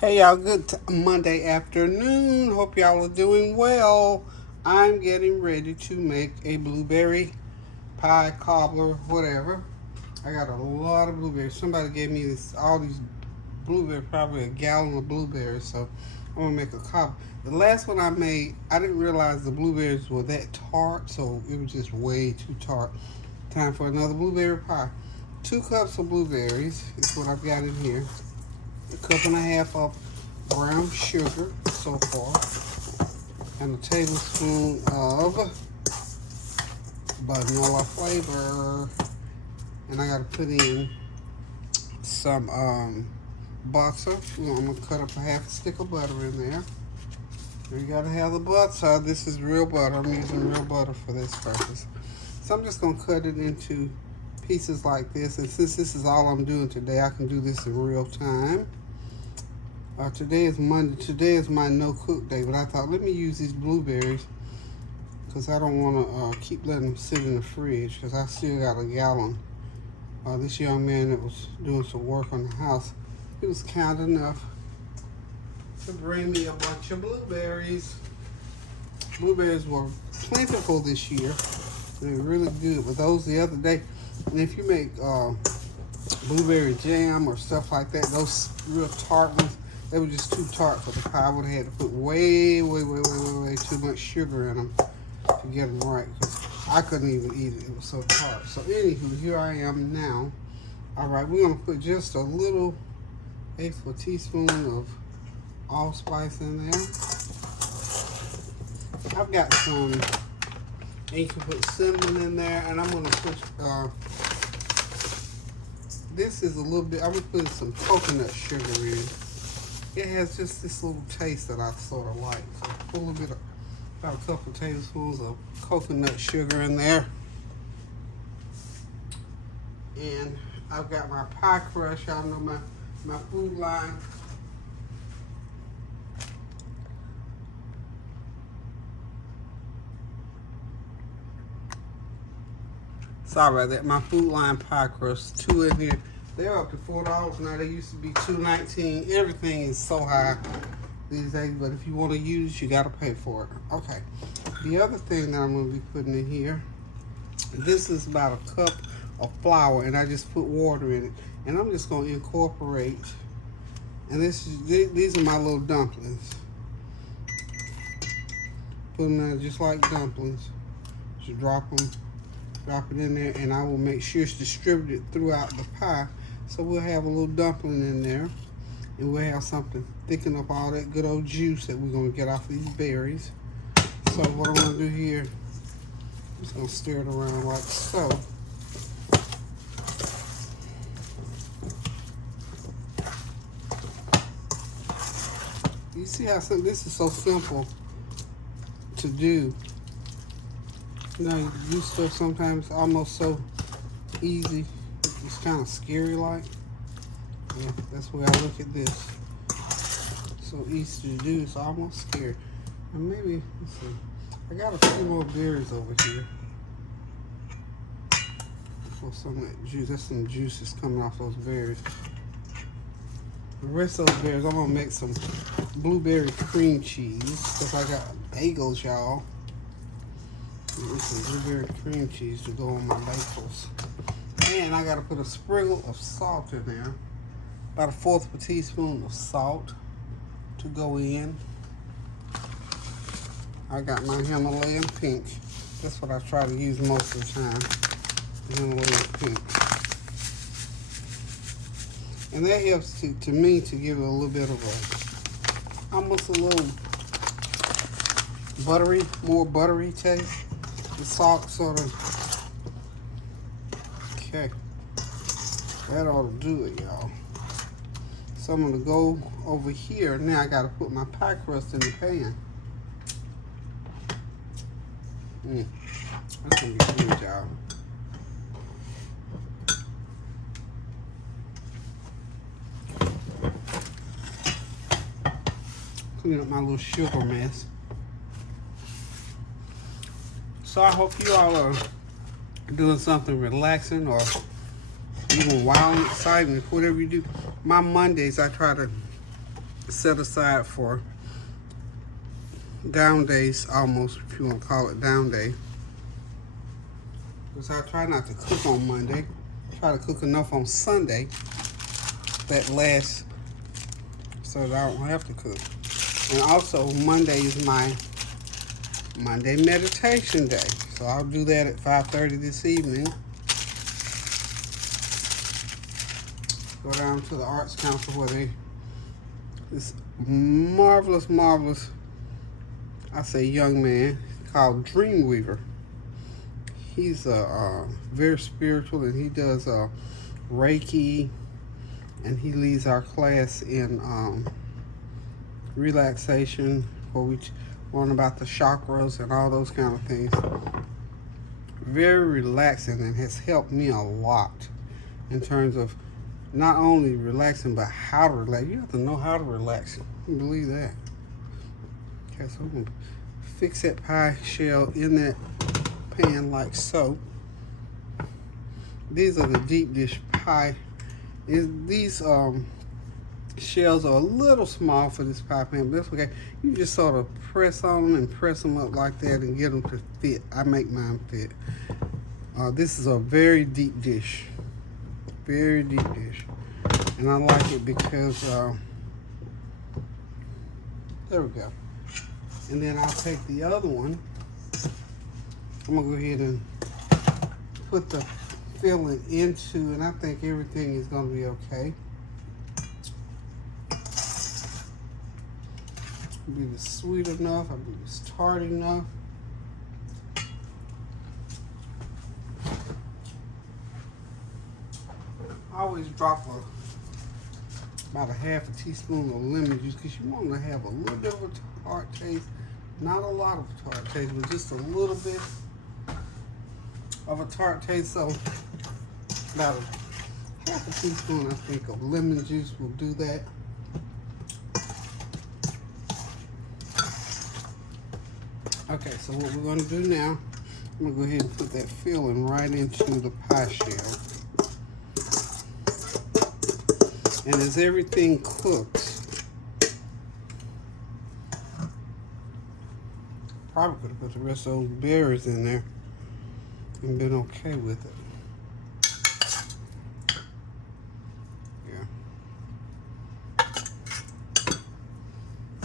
Hey y'all, good Monday afternoon. Hope y'all are doing well. I'm getting ready to make a blueberry pie, cobbler, whatever. I got a lot of blueberries. Somebody gave me all these blueberries, probably a gallon of blueberries. So I'm gonna make a cobbler. The last one I made, I didn't realize the blueberries were that tart, so it was just way too tart. Time for another blueberry pie. 2 cups of blueberries is what I've got in here. A cup and a half of brown sugar so far, and a tablespoon of vanilla flavor. And I gotta put in some butter. I'm gonna cut up a half a stick of butter in there. You gotta have the butter. This is real butter. I'm using real butter for this purpose. So I'm just gonna cut it into pieces like this. And since this is all I'm doing today, I can do this in real time. Today is Monday. Today is my no-cook day, but I thought, let me use these blueberries because I don't want to keep letting them sit in the fridge because I still got a gallon. This young man that was doing some work on the house, he was kind enough to bring me a bunch of blueberries. Blueberries were plentiful this year. They were really good, but those the other day. And if you make blueberry jam or stuff like that, those real tart ones, they were just too tart for the pie. I would have had to put way too much sugar in them to get them right. Cause I couldn't even eat it. It was so tart. So anywho, here I am now. All right, we're gonna put just a little eighth of a teaspoon of allspice in there. I've got some, and you can put cinnamon in there, and I'm gonna put this is a little bit, I'm gonna put some coconut sugar in. It has just this little taste that I sort of like. So put a little bit of, about a couple tablespoons of coconut sugar in there. And I've got my pie crush. Y'all know my food line. Sorry about that. My Food Line pie crust, 2 in here. They're up to $4 now. They used to be $2.19. Everything is so high these days, but if you want to use it, you got to pay for it. Okay. The other thing that I'm going to be putting in here, this is about a cup of flour, and I just put water in it. And I'm just going to incorporate, and these are my little dumplings. Put them in just like dumplings. Just drop it in there, and I will make sure it's distributed throughout the pie. So we'll have a little dumpling in there, and we'll have something thicken up all that good old juice that we're gonna get off these berries. So what I'm gonna do here, I'm just gonna stir it around like so. You see how this is so simple to do. You know, you stuff sometimes almost so easy. It's kind of scary like. Yeah, that's the way I look at this. So easy to do, it's almost scary. And maybe, let's see. I got a few more berries over here. For some of that juice, that's some juices coming off those berries. The rest of those berries, I'm gonna make some blueberry cream cheese. Because I got bagels, y'all. Some blueberry cream cheese to go on my bagels. And I gotta put a sprinkle of salt in there. About a fourth of a teaspoon of salt to go in. I got my Himalayan pink. That's what I try to use most of the time. Himalayan pink. And that helps to me to give it a little bit of almost a little buttery, more buttery taste. The salt sort of, okay, that ought to do it, y'all. So I'm gonna go over here. Now I gotta put my pie crust in the pan. That's gonna be good, y'all. Clean up my little sugar mess. So I hope you all are doing something relaxing or even wild and exciting, whatever you do. My Mondays, I try to set aside for down days, almost, if you want to call it down day. Because I try not to cook on Monday. Try to cook enough on Sunday that lasts so that I don't have to cook. And also, Monday is my Monday meditation day. So I'll do that at 5:30 this evening. Go down to the Arts Council where this marvelous, I say young man called Dreamweaver. He's very spiritual, and he does Reiki, and he leads our class in relaxation, where we learn about the chakras and all those kind of things. Very relaxing, and has helped me a lot in terms of not only relaxing, but how to relax. You have to know how to relax. You can believe that. Okay, so I'm going to fix that pie shell in that pan like so. These are the deep dish pie. These shells are a little small for this pie pan, but that's okay. You just sort of press on them and press them up like that and get them to fit. I make mine fit. This is a very deep dish. Very deep dish. And I like it because, there we go. And then I'll take the other one. I'm going to go ahead and put the filling into, and I think everything is going to be okay. I believe it's sweet enough. I believe it's tart enough. I always drop about a half a teaspoon of lemon juice because you want to have a little bit of a tart taste. Not a lot of a tart taste, but just a little bit of a tart taste. So about a half a teaspoon, I think, of lemon juice will do that. Okay, so what we're going to do now, I'm going to go ahead and put that filling right into the pie shell. And as everything cooks, probably could have put the rest of those berries in there and been okay with it. Yeah.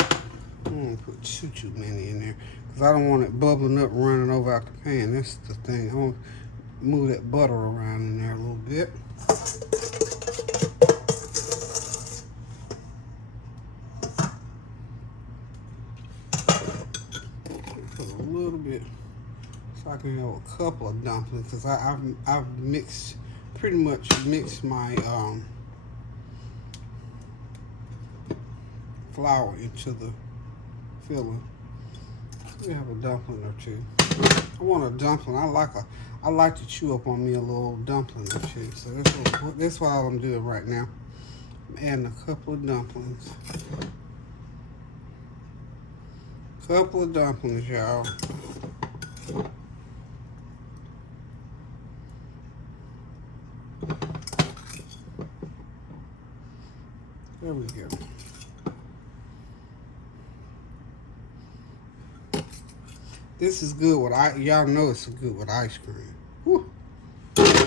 I don't want to put too many in there because I don't want it bubbling up, running over out the pan. That's the thing. I want to move that butter around in there a little bit. So I can have a couple of dumplings because I've pretty much mixed my flour into the filling. We have a dumpling or two. I want a dumpling. I like to chew up on me a little dumpling or two. So that's what I'm doing right now. I'm adding a couple of dumplings. Couple of dumplings, y'all. There we go. This is good with y'all know it's good with ice cream. Woo.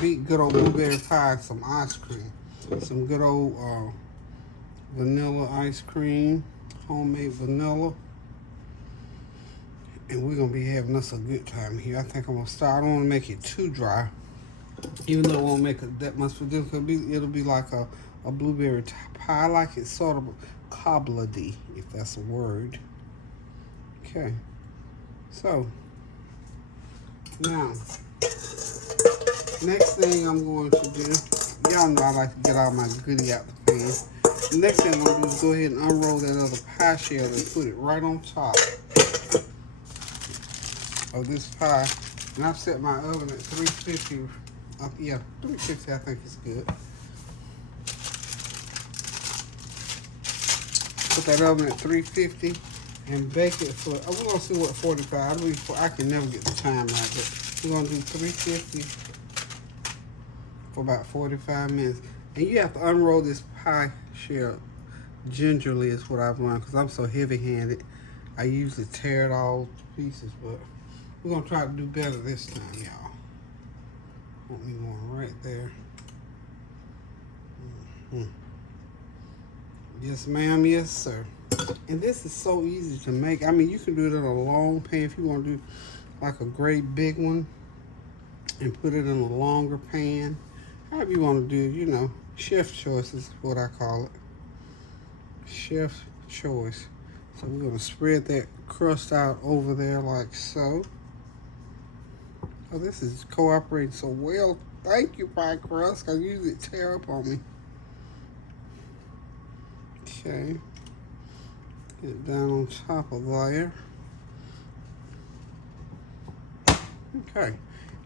Beat good old blueberry pie, some ice cream, some good old vanilla ice cream, homemade vanilla. And we're going to be having us a good time here. I think I'm going to start. I don't want to make it too dry. Even though it won't make it that much for this. It'll be like a blueberry pie. I like it sort of cobbledy, if that's a word. Okay. So, now, next thing I'm going to do, y'all know I like to get all my goodie out the pan. The next thing I'm going to do is go ahead and unroll that other pie shell and put it right on top of this pie. And I've set my oven at 350. Yeah, 350 I think is good. Put that oven at 350 and bake it for, we're going to see what 45. I can never get the time right, but we're going to do 350 for about 45 minutes. And you have to unroll this pie shell gingerly is what I've learned because I'm so heavy-handed. I usually tear it all to pieces, but we're gonna try to do better this time, y'all. Want me one right there. Yes, ma'am. Yes, sir. And this is so easy to make. I mean, you can do it in a long pan if you want to do like a great big one and put it in a longer pan. However you want to do it, you know. Chef choice is what I call it. Chef choice. So we're going to spread that crust out over there like so. Oh, this is cooperating so well. Thank you, pie crust, because usually it tear up on me. Okay. Get it down on top of there. Okay.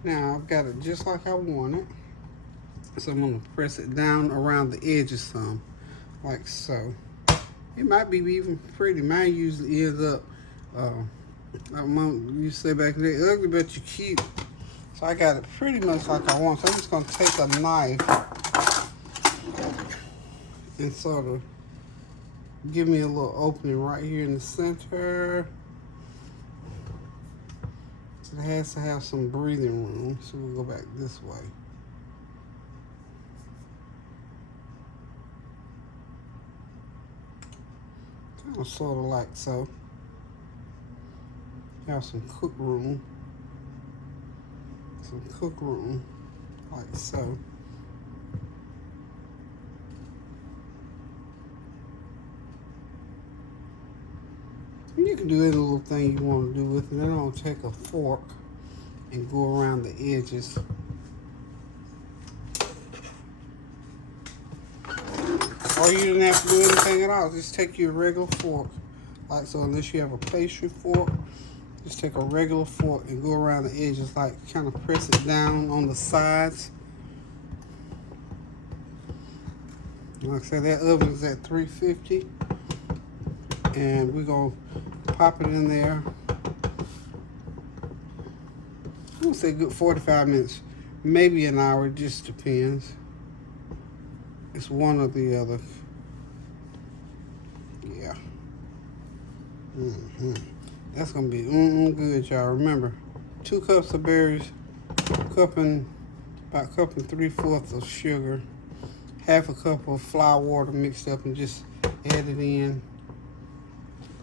Now I've got it just like I want it. So I'm going to press it down around the edges some, like so. It might be even pretty. Mine usually ends up, you say back in the day, ugly, but you keep. So I got it pretty much like I want. So I'm just going to take a knife and sort of give me a little opening right here in the center. It has to have some breathing room, so we'll go back this way. Kind of sort of like so. Have some cook room. Some cook room, like so. You can do any little thing you want to do with it. Then I'll take a fork and go around the edges. Or you didn't have to do anything at all. Just take your regular fork, like so. Unless you have a pastry fork, just take a regular fork and go around the edges, like kind of press it down on the sides. Like I said, that oven is at 350, and we're gonna pop it in there. I'm gonna say good 45 minutes, maybe an hour. It just depends. It's one or the other. Yeah. That's gonna be good, y'all. Remember, 2 cups of berries, about 3/4 of sugar, half a cup of flour water mixed up, and just add it in.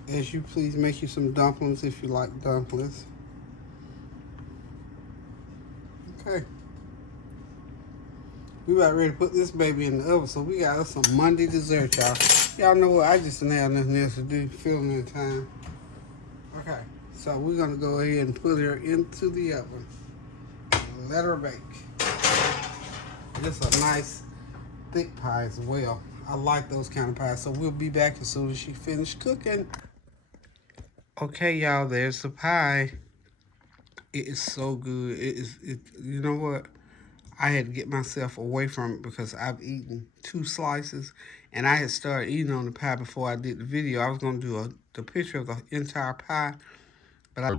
As you please, make you some dumplings if you like dumplings. Okay. We about ready to put this baby in the oven, so we got us some Monday dessert, y'all. Y'all know what? I just didn't have nothing else to do, filling in time. Okay, so we're gonna go ahead and put her into the oven. Let her bake. This is a nice thick pie as well. I like those kind of pies, so we'll be back as soon as she finishes cooking. Okay, y'all, there's the pie. It is so good. You know what? I had to get myself away from it because I've eaten 2 slices, and I had started eating on the pie before I did the video. I was going to do the picture of the entire pie, but I...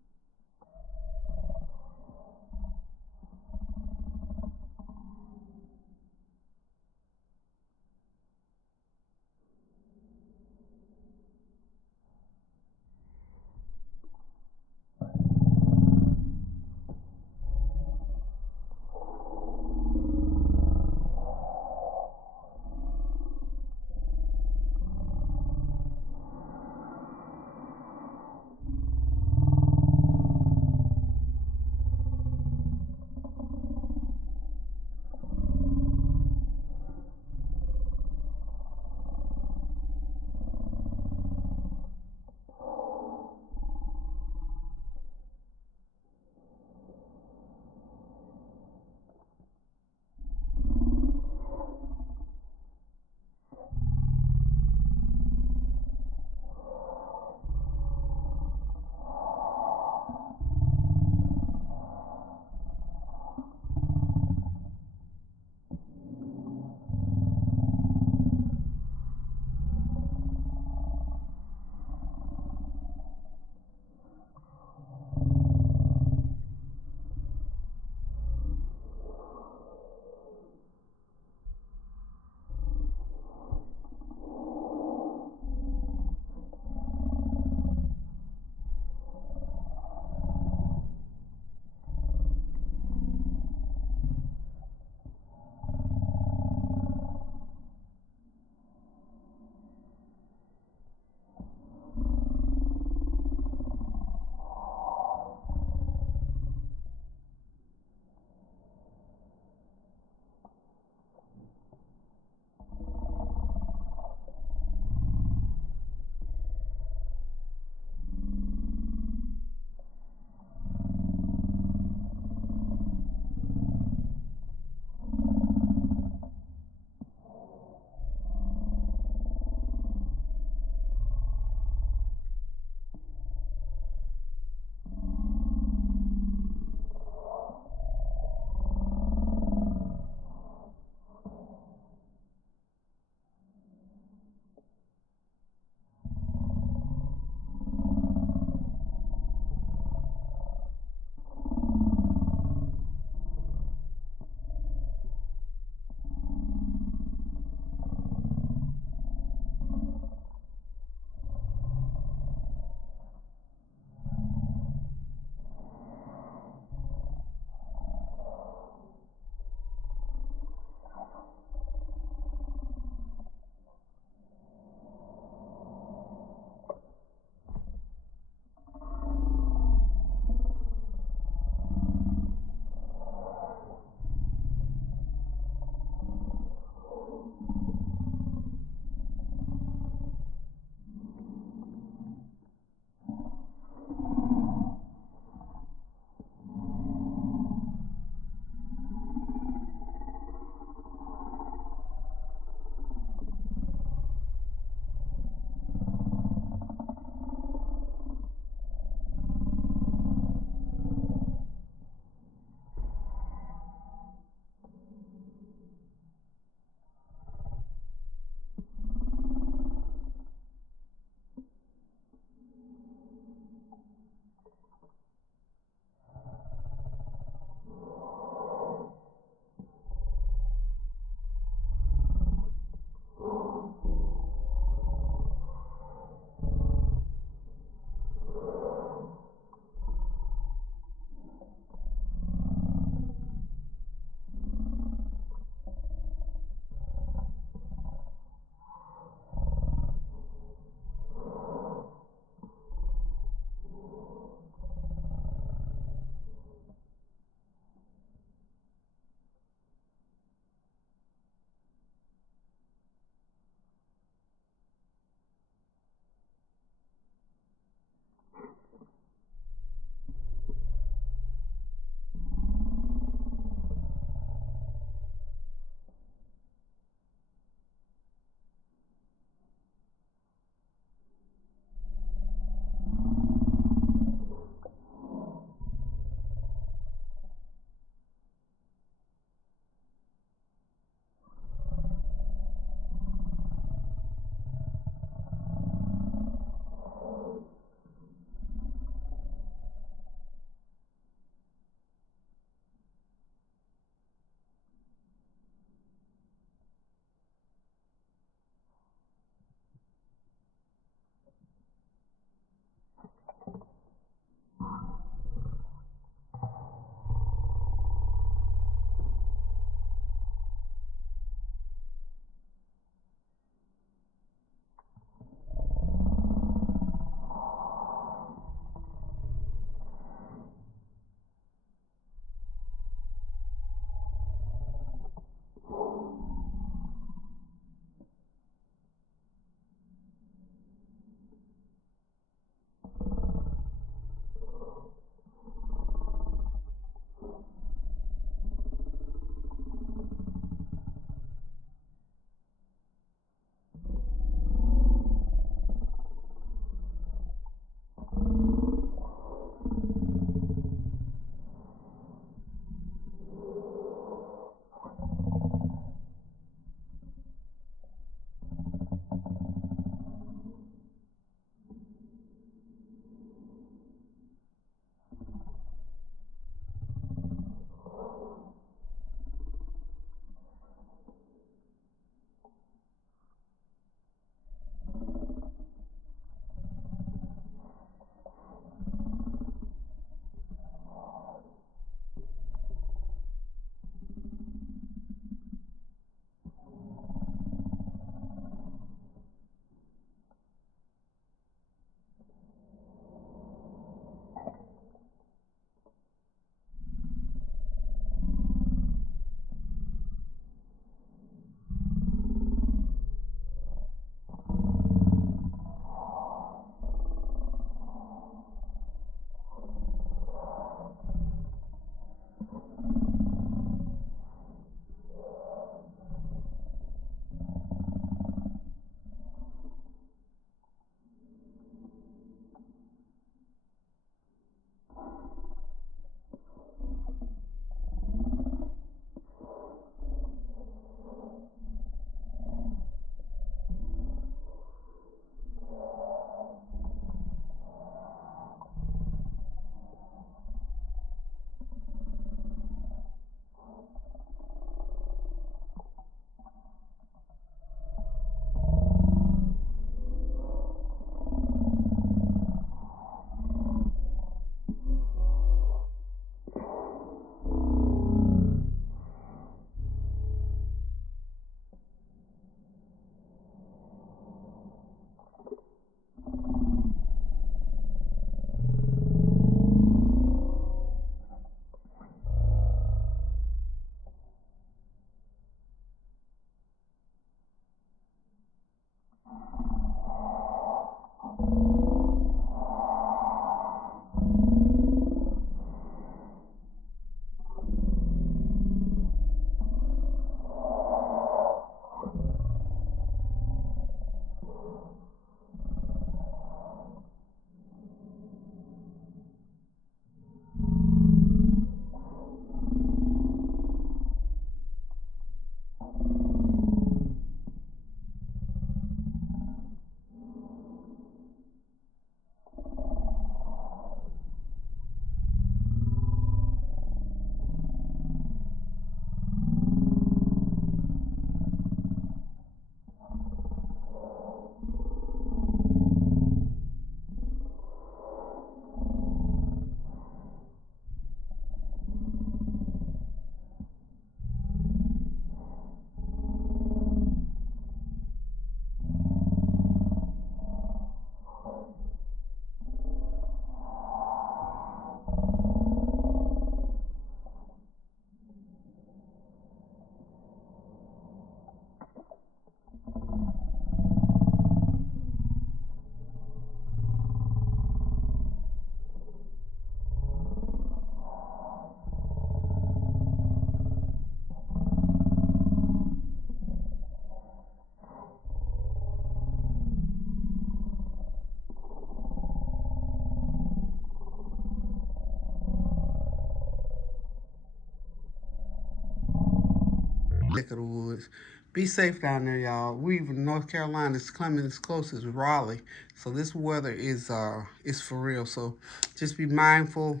neck of the woods. Be safe down there, y'all. We even North Carolina is coming as close as Raleigh, so this weather is for real. So just be mindful,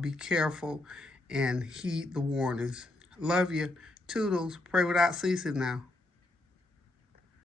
be careful, and heed the warnings. Love you. Toodles. Pray without ceasing now.